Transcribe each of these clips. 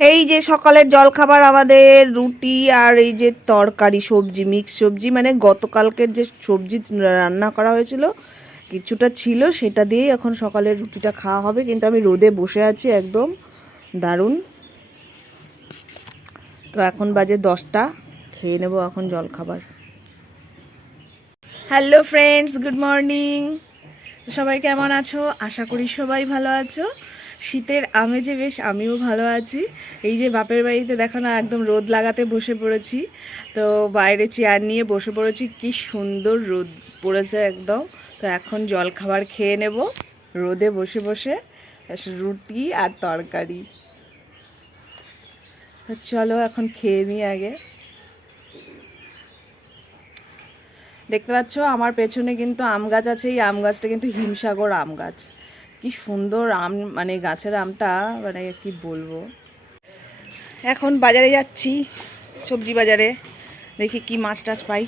এই যে সকালের জলখাবার, আমাদের রুটি আর এই যে তরকারি, সবজি মিক্স সবজি মানে গতকালকের যে সবজি রান্না করা হয়েছিল, কিছুটা ছিল, সেটা দিয়েই এখন সকালের রুটিটা খাওয়া হবে। কিন্তু আমি রোদে বসে আছি একদম দারুণ। তো এখন বাজে দশটা, খেয়ে নেব এখন জলখাবার। হ্যালো ফ্রেন্ডস গুড মর্নিং সবাই কেমন আছো? আশা করি সবাই ভালো আছো। শীতের আমেজে বেশ আমিও ভালো আছি। এই যে বাপের বাড়িতে দেখো না, একদম রোদ লাগাতে বসে পড়েছি। তো বাইরে চেয়ার নিয়ে বসে পড়েছি, কি সুন্দর রোদ পড়েছে একদম। তো এখন জল খাবার খেয়ে নেব, রোদে বসে বসে রুটি আর তরকারি। চলো এখন খেয়ে নিই আগে। দেখতে পাচ্ছ, আমার পেছনে কিন্তু আম গাছ আছে, এই আম গাছটা কিন্তু হিমসাগর আম গাছ। কি সুন্দর আম মানে গাছের আমটা মানে কি বলব। এখন বাজারে যাচ্ছি, সবজি বাজারে। দেখি কি মাছ টাছ পাই।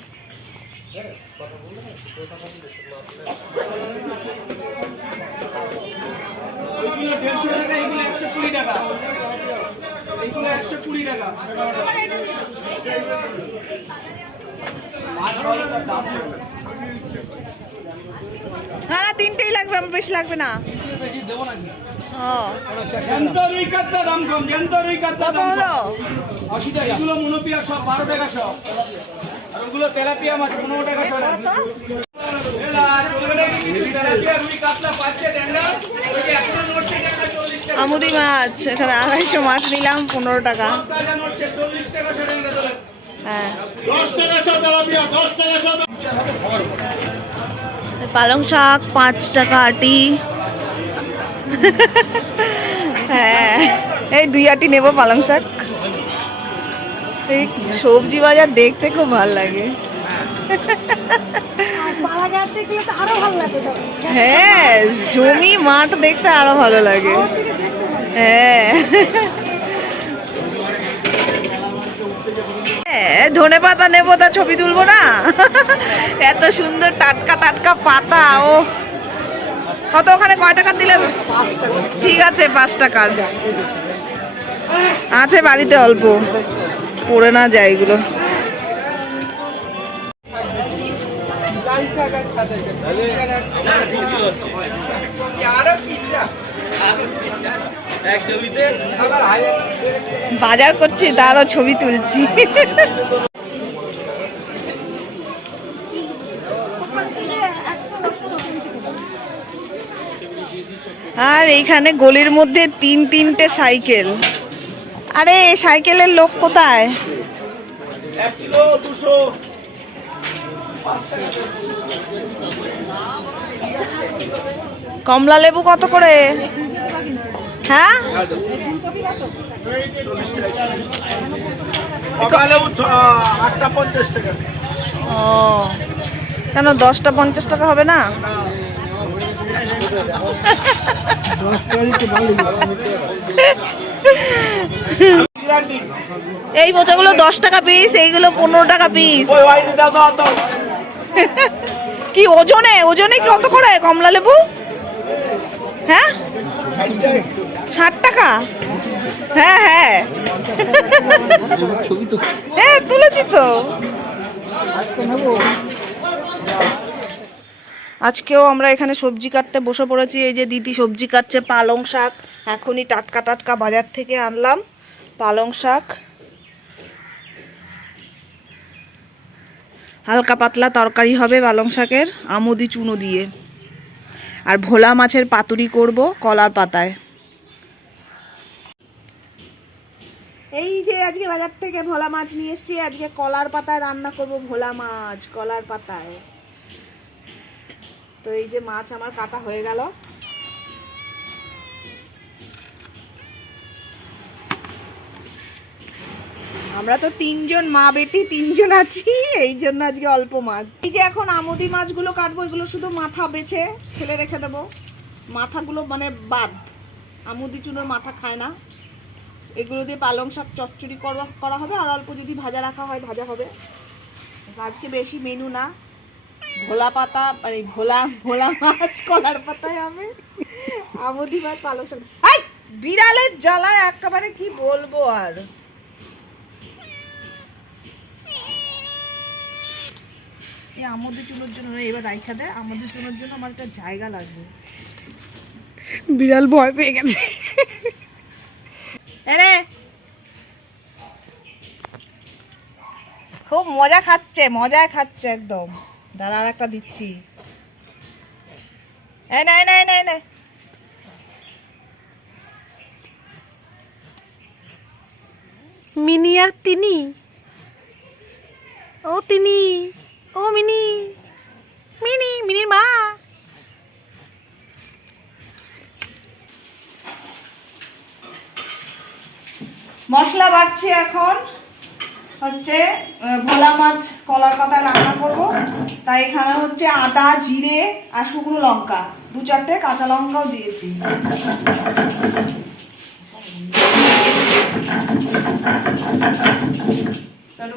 টাকা এগুলো একশো কুড়ি টাকা এইগুলো একশো কুড়ি টাকা না না তিনটেই লাগবে আমার বেশি লাগবে না। আমুদি মাছ এখানে আড়াইশো মাছ নিলাম পনেরো টাকা। হ্যাঁ। দশ টাকা শো তেলাপিয়া দশ টাকা শো পালং শাক পাঁচ টাকা আটি। হ্যাঁ এই দুই আটি নেব পালং শাক। এই সবজি বাজার দেখতে খুব ভালো লাগে। হ্যাঁ জমি মাঠ দেখতে আরও ভালো লাগে। হ্যাঁ হ্যাঁ, ধনে পাতা নেব তা ছবি তুলবো না। এত সুন্দর টাটকা টাটকা পাতা ও। কত ওখানে কয় টাকার দিলে? ঠিক আছে পাঁচ টাকার। আছে বাড়িতে অল্প। পড়ে না যায় এগুলো। বাজার করছি তারও ছবি তুলছি। আর এইখানে গলির মধ্যে তিন তিনটে সাইকেল। আরে সাইকেলের লোক কোথায়? কমলা লেবু কত করে? হ্যাঁ? ও। কেন দশটা পঞ্চাশ টাকা হবে না? এই মোচাগুলো দশ টাকা পিস এইগুলো পনেরো টাকা পিস কি ওজনে? ওজনে কত করে? কমলা লেবু? হ্যাঁ? ষাট টাকা? হ্যাঁ হ্যাঁ। হ্যাঁ তুলেছি তো। আজকেও আমরা এখানে সবজি কাটতে বসে পড়েছি। এই যে দিদি সবজি কাটছে পালং শাক। এখনই টাটকা টাটকা বাজার থেকে আনলাম পালং শাক। হালকা পাতলা তরকারি হবে পালং শাকের। আমুদি চুনো দিয়ে। আর ভোলা মাছের পাতুরি করব কলার পাতায়। এই যে আজকে বাজার থেকে ভোলা মাছ নিয়ে এসেছি, আজকে কলার পাতায় রান্না করব ভোলা মাছ, কলার পাতায়। তো এই যে মাছ আমার কাটা হয়ে গেল। আমরা তো তিনজন মা বেটি, তিনজন আছি, এই জন্য আজকে অল্প মাছ। এই যে এখন আমুদি মাছগুলো কাটবো, এগুলো শুধু মাথা বেছে ফেলে রেখে দেবো। মাথাগুলো মানে বাদ, আমুদি চুনোর মাথা খায় না। এগুলো দিয়ে পালং শাক চচ্চড়ি করা হবে, আর অল্প যদি ভাজা রাখা হয়, ভাজা হবে। আজকে বেশি মেনু না। ভোলা পাতা মানে ভোলা ভোলা মাছ, কলার পাতায় হবে। আমুদি মাছ, পালং শাক। বিড়ালের জ্বালায় একেবারে কি বলব আর? এই আমদের চুলোর জন্য এবার রাইখা দেয় আমদের চুলোর জন্য আমার একটা জায়গা লাগবে। বিড়াল ভয় পেয়ে গেছে। এরে খুব মজা খাচ্ছে মজায় খাচ্ছে একদম। দাঁড়া, আর একটা দিচ্ছি। মিনি আর তিনি। ও তিনি। ও, মিনি মিনির মা মশলা বাড়ছে এখন। হচ্ছে ভোলা মাছ, কলার পাতা রান্না করব। তাই এখানে হচ্ছে আদা, জিরে আর শুকনো লঙ্কা। দু চারটে কাঁচা লঙ্কাও দিয়েছি।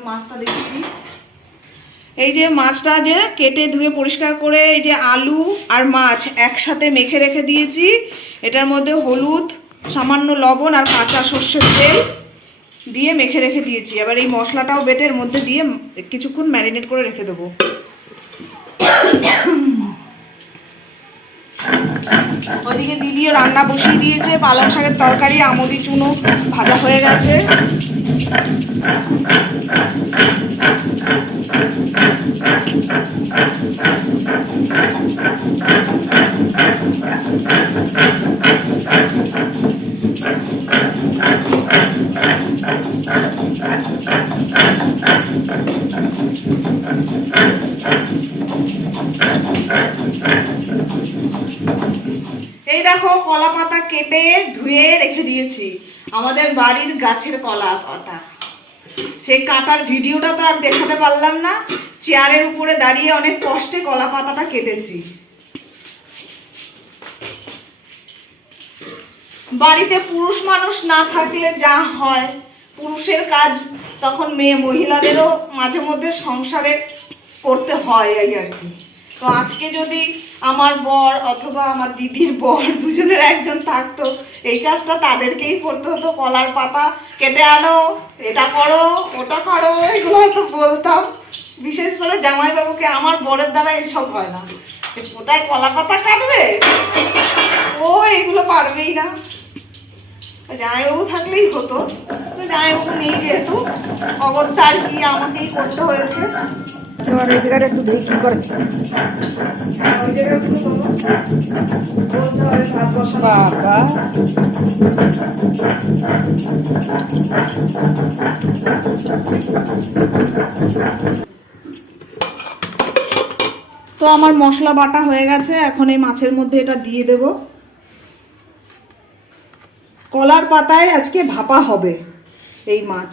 মাছটা দিই। এই যে মাছটা যে কেটে ধুয়ে পরিষ্কার করে এই যে আলু আর মাছ একসাথে মেখে রেখে দিয়েছি। এটার মধ্যে হলুদ, সামান্য লবণ আর কাঁচা সর্ষের তেল। দিয়ে মেখে রেখে দিয়েছি। এবার এই মশলাটাও বেটের মধ্যে দিয়ে কিছুক্ষণ ম্যারিনেট করে রেখে দেবো। ওইদিকে দিদিও রান্না বসিয়ে দিয়েছে। পালং শাকের তরকারি আমদি চুনো ভাজা হয়ে গেছে। এই দেখো, কলা পাতা কেটে ধুয়ে রেখে দিয়েছি। আমাদের বাড়ির গাছের কলা পাতা। সেই কাটার ভিডিওটা তো আর দেখাতে পারলাম না। চেয়ারের উপরে দাঁড়িয়ে অনেক কষ্টে কলা পাতাটা কেটেছি। বাড়িতে পুরুষ মানুষ না থাকলে যা হয়, পুরুষের কাজ তখন মেয়ে মহিলাদেরও মাঝে মধ্যে সংসারে করতে হয় এই আর কি। তো আজকে যদি আমার বর অথবা আমার দিদির বর দুজনের একজন থাকতো, এই কাজটা তাদেরকেই করতে হতো, কলার পাতা কেটে আনো, এটা করো, ওটা করো, এগুলো হয়তো বলতাম। বিশেষ করে জামাইবাবুকে, আমার বরের দ্বারা এসব হয় না। কোথায় কলা পাতা কাটবে? ও এগুলো পারবেই না। জামাইবাবু থাকলেই হতো। তো জামাইবাবু নেই যেহেতু। অগত্যা আর কি আমাকেই করতে হয়েছে। তোমার ওই জায়গাটা একটু দেখি কি করে। বাবা। তো আমার মশলা বাটা হয়ে গেছে। এখন এই মাছের মধ্যে এটা দিয়ে দেব। কলার পাতায় আজকে ভাপা হবে এই মাছ।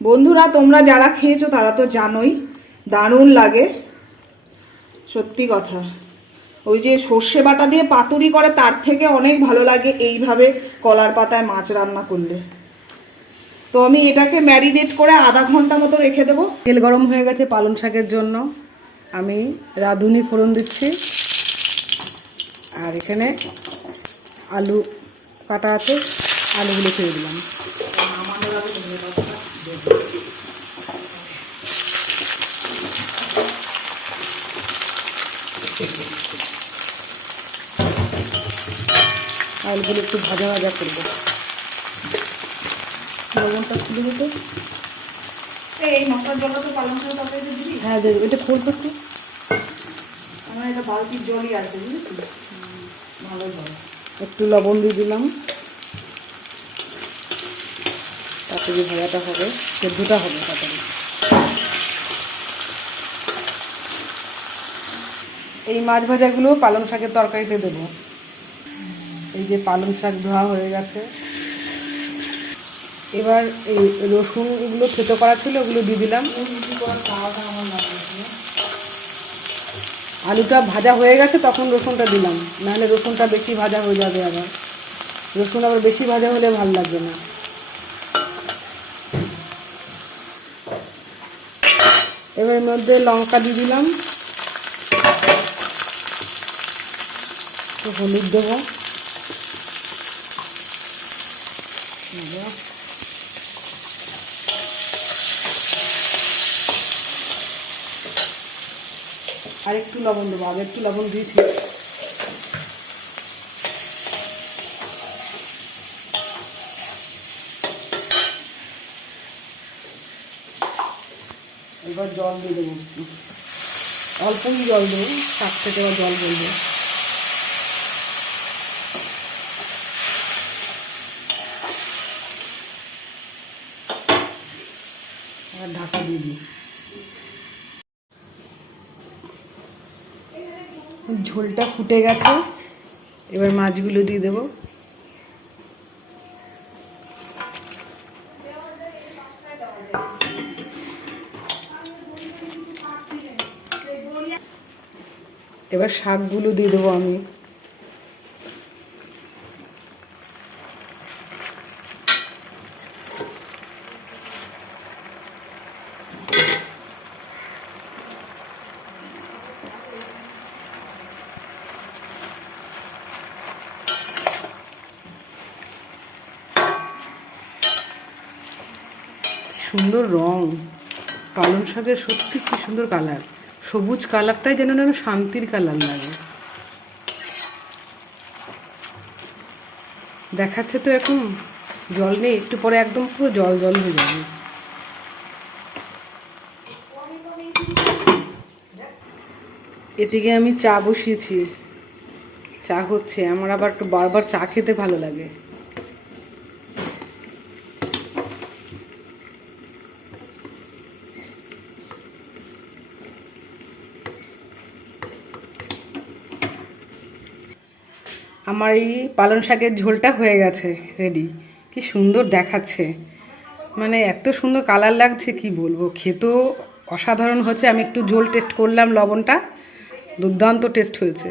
বন্ধুরা, তোমরা যারা খেয়েছো তারা তো জানোই, দারুণ লাগে। সত্যি কথা। ওই যে সর্ষে বাটা দিয়ে পাতুরি করে, তার থেকে অনেক ভালো লাগে এইভাবে কলার পাতায় মাছ রান্না করলে। তো আমি এটাকে ম্যারিনেট করে আধা ঘণ্টা মতো রেখে দেবো। তেল গরম হয়ে গেছে পালং শাকের জন্য। আমি রাঁধুনি ফোড়ন দিচ্ছি। আর এখানে আলু কাটা আছে আলুগুলো ছেড়ে দিলাম আলুগুলো একটু ভাজা ভাজা করব। লবণটা খুলে দিতে। এই মশলার জলটা তো পালং শাকের তরকারিতে দিবি? হ্যাঁ এটা খুলবো একটু। আমার এটা বালতির জলই আছে বুঝেছিস? ভালোই হবে একটু লবণ দিয়ে দিলাম। তাতে যে ভাজাটা হবে, সেদ্ধটা হবে তাড়াতাড়ি। এই মাছ ভাজাগুলো পালং শাকের তরকারিতে দেবো। এই যে পালং শাক ধোয়া হয়ে গেছে। এবার এই রসুন এগুলো থেতো করা ছিল, ওগুলো দিয়ে দিলাম। আলুটা ভাজা হয়ে গেছে, তখন রসুনটা দিলাম। নাহলে রসুনটা বেশি ভাজা হয়ে যাবে আবার। রসুন আবার বেশি ভাজা হলে ভালো লাগবে না। এবার মধ্যে লঙ্কা দিয়ে দিলাম। হলুদ দেবো আর একটু লবণ দেবো, আগে একটু লবণ দিয়েছি এবার জল দিয়ে দেবো। অল্পই জল দেবো, তার থেকে এবার জল বলব। ঢাকা দিয়ে দিই। ঝোলটা ফুটে গেছে। এবার মাছগুলো দিয়ে দেব। এবার শাকগুলো দিয়ে দেবো আমি। সুন্দর রং। পালং শাকের সত্যি কি সুন্দর কালার। সবুজ কালারটাই যেন যেন শান্তির কালার লাগে। দেখাচ্ছে তো এখন জল নেই, একটু পরে একদম পুরো জল জল হয়ে যাবে। এদিকে আমি চা বসিয়েছি। চা হচ্ছে, আমার আবার একটু বারবার চা খেতে ভালো লাগে। আমার এই পালং শাকের ঝোলটা হয়ে গেছে রেডি কি সুন্দর দেখাচ্ছে। মানে এত সুন্দর কালার লাগছে, কি বলব? খেতেও অসাধারণ হচ্ছে। আমি একটু ঝোল টেস্ট করলাম লবণটা। দুর্দান্ত টেস্ট হয়েছে।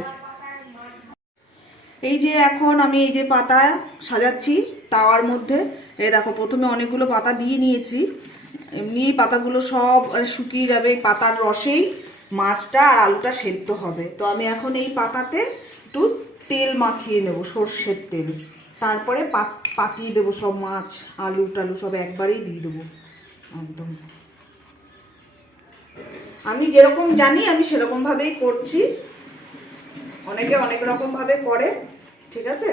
এই যে এখন আমি এই যে পাতা সাজাচ্ছি তাওয়ার মধ্যে। এই দেখো, প্রথমে অনেকগুলো পাতা দিয়ে নিয়েছি। এমনি পাতাগুলো সব শুকিয়ে যাবে পাতার রসেই। মাছটা আর আলুটা সেদ্ধ হবে। তো আমি এখন এই পাতাতে একটু তেল মাখিয়ে নেব, সর্ষের তেল। তারপরে পাতিয়ে দেবো সব মাছ, আলু টালু সব একবারেই দিয়ে দেবো, একদম। আমি যেরকম জানি, আমি সেরকমভাবেই করছি। অনেকে অনেক রকম ভাবে করে, ঠিক আছে?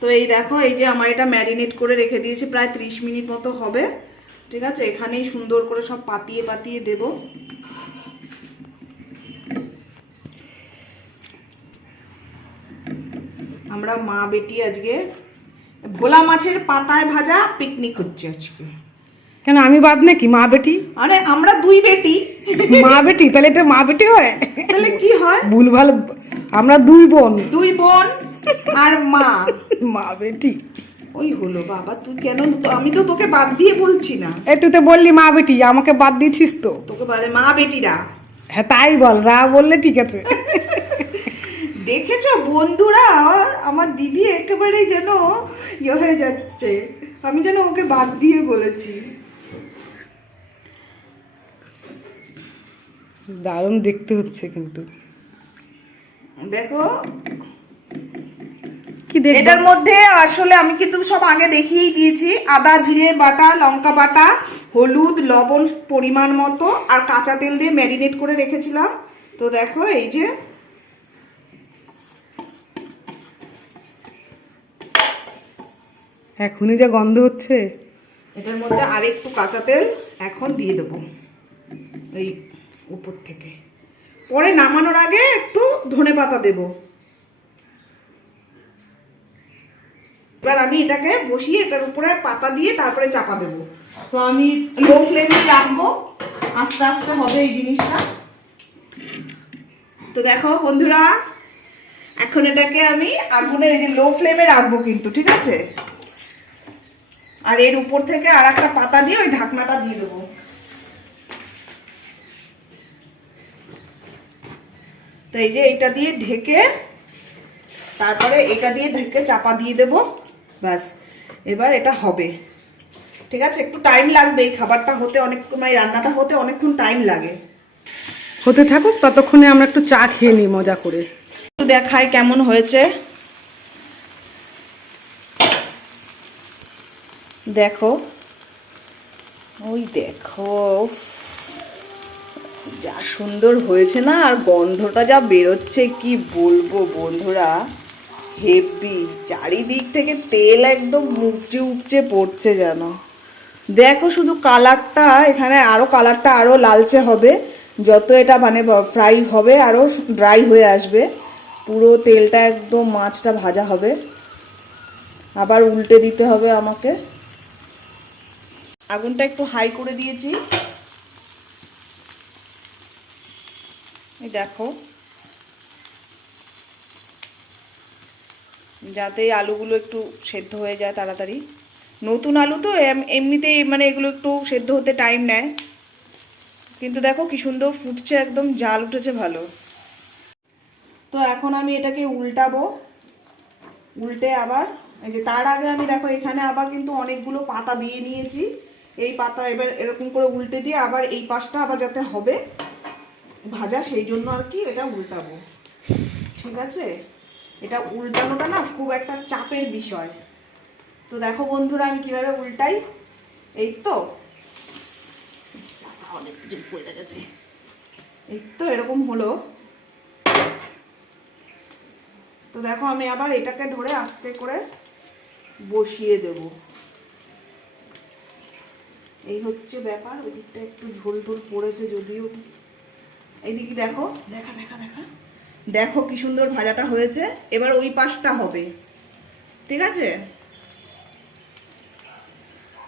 তো এই দেখো, এই যে আমার এটা ম্যারিনেট করে রেখে দিয়েছি, প্রায় ত্রিশ মিনিট মতো হবে, ঠিক আছে? এখানেই সুন্দর করে সব পাতিয়ে পাতিয়ে দেব। আমরা মা বেটি আজকে ভোলা মাছের পাতায় ভাজা পিকনিক হচ্ছে আজকে। কেন আমি বাদ নাকি মা বেটি? আরে আমরা দুই বেটি। মা বেটি তাহলে এটা মা বেটি হয়? তাহলে কি হয়? ভুলভাল আমরা দুই বোন। দুই বোন আর মা। মা বেটি। ওই হলো বাবা তুই কেন তো আমি তো তোকে বাদ দিয়ে বলছি না। তুই তো বললি মা বেটি আমাকে বাদ দিয়েছিস তো। তোকে বলে মা বেটিরা। হ্যাঁ তাই বল রা বললে ঠিক আছে। দেখেছ বন্ধুরা? আমার দিদি একেবারে যেন ইয়ে হয়ে যাচ্ছে। আমি যেন ওকে বাদ দিয়ে বলেছি। দারুণ দেখতে হচ্ছে কিন্তু। দেখো। কি দেখ এটার মধ্যে আসলে আমি কিন্তু সব আগে দেখিয়েই দিয়েছি। আদা জিরে বাটা লঙ্কা বাটা হলুদ লবণ পরিমাণ মতো আর কাঁচা তেল দিয়ে ম্যারিনেট করে রেখেছিলাম। তো দেখো এই যে এখনই যা গন্ধ হচ্ছে। এটার মধ্যে আরেকটু কাঁচা তেল এখন দিয়ে দেবো। এই উপর থেকে। পরে নামানোর আগে একটু ধনে পাতা দেব। এবার আমি এটাকে বসিয়ে এটার উপরে পাতা দিয়ে তারপরে চাপা দেব। তো আমি লো ফ্লেমে রাখব। আস্তে আস্তে হবে এই জিনিসটা। তো দেখো বন্ধুরা, এখন এটাকে আমি আগুনের এই যে লো ফ্লেমে রাখব কিন্তু, ঠিক আছে? আর এর উপর থেকে আর একটা পাতা দিয়ে ওই ঢাকনাটা দিয়ে দেবো। তো এই যে এটা দিয়ে ঢেকে তারপরে এটা দিয়ে ঢেকে চাপা দিয়ে দেব। ব্যাস এবার এটা হবে। ঠিক আছে? একটু টাইম লাগবে এই খাবারটা হতে অনেক মানে রান্নাটা হতে অনেকক্ষণ টাইম লাগে। হতে থাকুক ততক্ষণে আমরা একটু চা খেয়ে নিই মজা করে। একটু দেখাই কেমন হয়েছে। দেখো। ওই দেখো যা সুন্দর হয়েছে না, আর গন্ধটা যা বেরোচ্ছে, কি বলব বন্ধুরা। হেভি চারিদিক থেকে তেল একদম মুখচে উপচে পড়ছে যেন। দেখো শুধু কালারটা, এখানে আরও কালারটা আরও লালচে হবে। যত এটা মানে ফ্রাই হবে, আরও ড্রাই হয়ে আসবে। পুরো তেলটা একদম মাছটা ভাজা হবে। আবার উল্টে দিতে হবে আমাকে। আগুনটা একটু হাই করে দিয়েছি। দেখো। যাতে আলুগুলো একটু সেদ্ধ হয়ে যায় তাড়াতাড়ি। নতুন আলু তো এম- এমনিতেই মানে এগুলো একটু সেদ্ধ হতে টাইম নেয়। কিন্তু দেখো কি সুন্দর ফুটছে, একদম জাল উঠেছে ভালো। তো এখন আমি এটাকে উল্টাবো। উল্টে আবার এই যে তার আগে আমি দেখো এখানে আবার কিন্তু অনেকগুলো পাতা দিয়ে নিয়েছি। এই পাতা এবার এরকম করে উল্টে দিয়ে আবার এই পাশটা আবার যাতে হবে ভাজা, সেই জন্য আর কি এটা উল্টাবো। ঠিক আছে? এটা উল্টানোটা না খুব একটা চাপের বিষয়। তো দেখো বন্ধুরা, আমি কীভাবে উল্টাই? এই তো। অনেক এই তো, এরকম হলো। তো দেখো, আমি আবার এটাকে ধরে আস্তে করে বসিয়ে দেব। এই হচ্ছে ব্যাপার ওদিকটা একটু ঝোল ঝোল পড়েছে যদিও। এইদিকে দেখো, দেখা দেখা দেখা। দেখো কি সুন্দর ভাজাটা হয়েছে, এবার ওই পাশটা হবে। ঠিক আছে?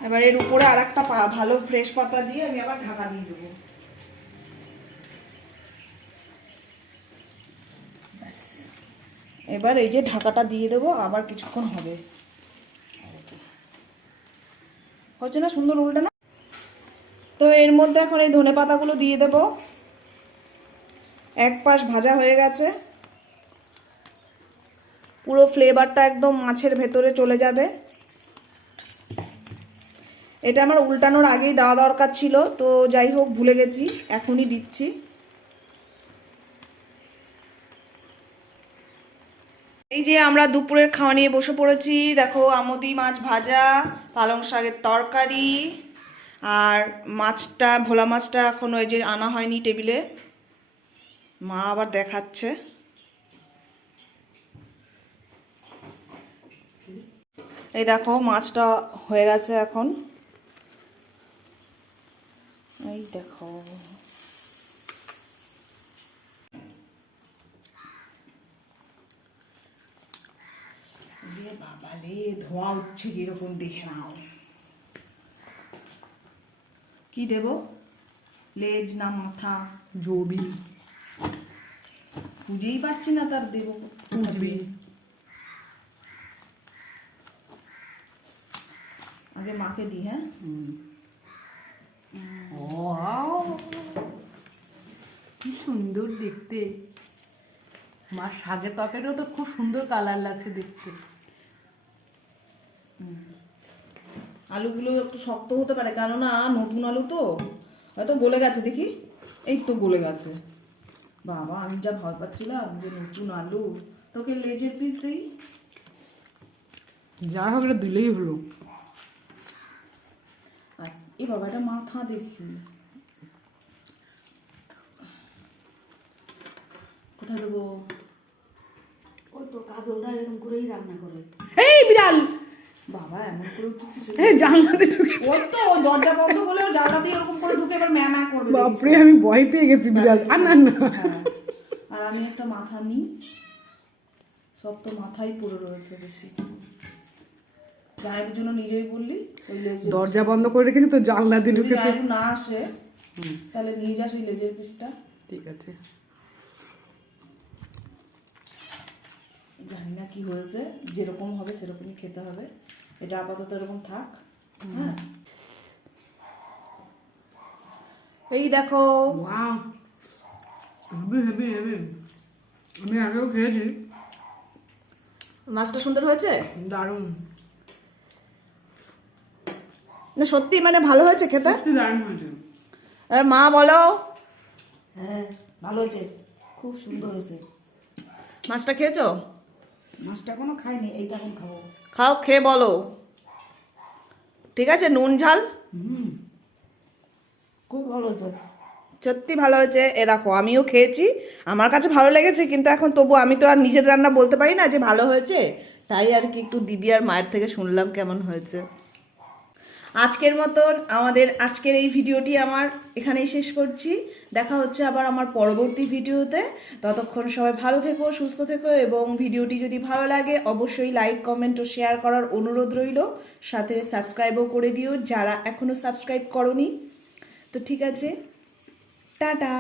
এবার এর উপরে আর একটা ভালো ফ্রেশ পাতা দিয়ে আমি আবার ঢাকা দিয়ে দেবো। এবার এই যে ঢাকাটা দিয়ে দেবো, আবার কিছুক্ষণ হবে। হচ্ছে না সুন্দর উল্টা এর মধ্যে এখন এই ধনে পাতাগুলো দিয়ে দেব। এক পাশ ভাজা হয়ে গেছে। পুরো ফ্লেভারটা একদম মাছের ভেতরে চলে যাবে। এটা আমার উল্টানোর আগেই দেওয়া দরকার ছিল, তো যাই হোক ভুলে গেছি, এখনই দিচ্ছি। এই যে আমরা দুপুরের খাওয়া নিয়ে বসে পড়েছি, দেখো আমদি মাছ ভাজা, পালং শাকের তরকারি। আর মাছটা, ভোলা মাছটা এখন ওই যে আনা হয়নি টেবিলে। মা আবার দেখাচ্ছে। এই দেখো, মাছটা হয়ে গেছে এখন। এই দেখো। বাবা ধোঁয়া উঠছে কীরকম দেখে নাও। কি দেব? লেজ না মাথা জবি। খুঁজেই পাচ্ছি না তার দেব। খুঁজবে আগে মাকে দি হ্যাঁ? কি সুন্দর দেখতে। মা শাকের তরকারিও তো খুব সুন্দর কালার লাগছে দেখতে। আলুগুলো একটু শক্ত হতে পারে কেননা নতুন আলু তো। হয়তো গলে গেছে দেখি। এই তো গলে গেছে। বাবা আমি যা ভয় পাচ্ছিলাম যে নতুন আলু। তোকে লেজের পিস দেই? যা হবে এটা দিলেই হলো। আর এ বাবা এটা মাথা দেখি। কোথায় দেবো? ওই তো কাজলরা এরকম করেই রান্না করে। এই বিড়াল! বাবা এমন করে উঠেছিস জানলাতে ঢুকে ওই তো দরজা বন্ধ বলে ও জানলা দিয়ে এরকম করে ঢুকে এবার করবে বাপরে আমি ভয় পেয়ে গেছি বিড়াল। আর না না। আর আমি একটা মাথা নিই সব তো মাথাই পড়ে রয়েছে বেশি। গায়ের জন্য নিজেই বললি দরজা বন্ধ করে রেখেছি তো জানলা দিয়ে ঢুকেছে। না আসে তাহলে নিয়ে যাস ওই লেজের পিসটা। ঠিক আছে। জানি না কি হয়েছে যেরকম হবে সেরকমই খেতে হবে। এটা আপাতত এরকম থাক। হ্যাঁ। এই দেখো। ওয়াও। Heavy heavy heavy. আমি আগেও খেয়েছি। মাছটা সুন্দর হয়েছে? দারুণ। না সত্যি মানে ভালো হয়েছে খেতে? সত্যি দারুণ হয়েছে। আর মা বলো। হ্যাঁ ভালো হয়েছে। খুব সুন্দর হয়েছে। মাছটা খেয়েছো? মাছটা এখনও খাইনি এইটা এখন খাব। খাও খেয়ে বলো। ঠিক আছে নুন ঝাল? খুব ভালো তো সত্যি ভালো হয়েছে। এ দেখো আমিও খেয়েছি। আমার কাছে ভালো লেগেছে কিন্তু এখন তবু আমি তো আর নিজের রান্না বলতে পারি না যে ভালো হয়েছে। তাই আর কি একটু দিদি আর মায়ের থেকে শুনলাম কেমন হয়েছে। আজকের মতন আমাদের আজকের এই ভিডিওটি আমার এখানেই শেষ করছি। দেখা হচ্ছে আবার আমার পরবর্তী ভিডিওতে। ততক্ষণ সবাই ভালো থেকো, সুস্থ থেকো এবং ভিডিওটি যদি ভালো লাগে অবশ্যই লাইক কমেন্ট ও শেয়ার করার অনুরোধ রইল। সাথে সাবস্ক্রাইবও করে দিও যারা এখনও সাবস্ক্রাইব করনি। তো ঠিক আছে, টাটা।